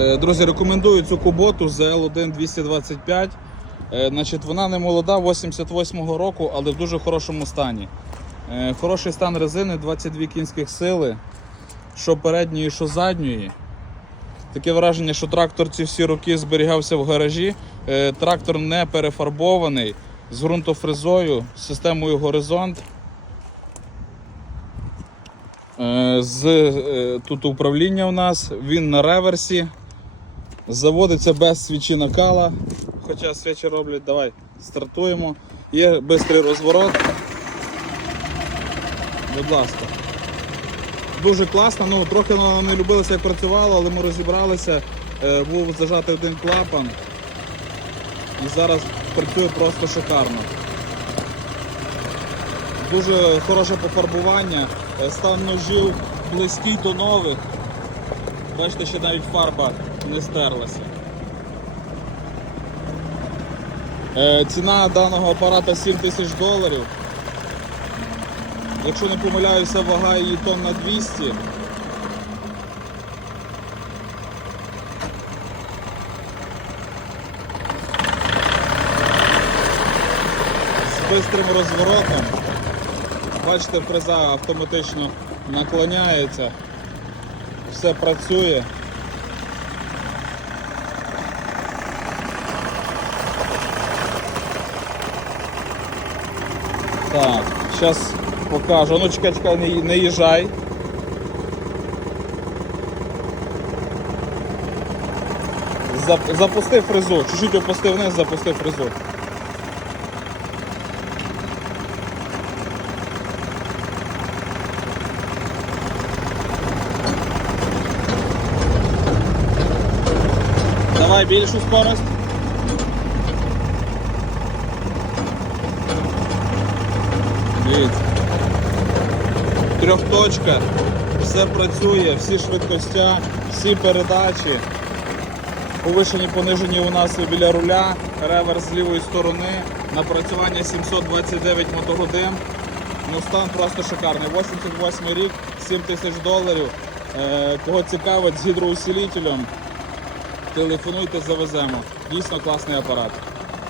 Е, Друзі, рекомендую цю куботу ZL1 225. Е, Значить, вона не молода, 88-го року, але в дуже хорошому стані. Е, Хороший стан резини, 22 кінських сили, що передньої, що задньої. Таке враження, що трактор ці всі роки зберігався в гаражі. Трактор не перефарбований, з ґрунтофрезою, з системою горизонт. З, тут управління у нас, він на реверсі. Заводиться без свічі накала. Хоча свічі роблять, давай стартуємо. Є швидкий розворот. Будь ласка. Дуже класно, ну трохи воно не любилося, як працювало, але ми розібралися. Е, Був зажатий один клапан. І зараз працює просто шикарно. Дуже хороше пофарбування. Е, Стан ножів близький до нових. Бачите, ще навіть фарба не стерлася. Е, Ціна даного апарата 7 тисяч доларів. Якщо не помиляюся, вага її тонн на 200. З бистрим розворотом. Бачите, фреза автоматично наклоняється, все працює. Так, зараз покажу. Ну чекай, чекай, не, не їжджай. Зап- Запусти фрезу, чуть-чуть опусти вниз, запусти фрезу. Давай більшу скорость. Дивіться. Трьохточка, все працює, всі швидкостя, всі передачі. Повишені, понижені у нас біля руля, реверс з лівої сторони, напрацювання 729 мотогодин. Ну, стан просто шикарний. 88 рік, 7 тисяч доларів. Е, кого цікавить з гідроусилителем, телефонуйте, завеземо. Дійсно класний апарат.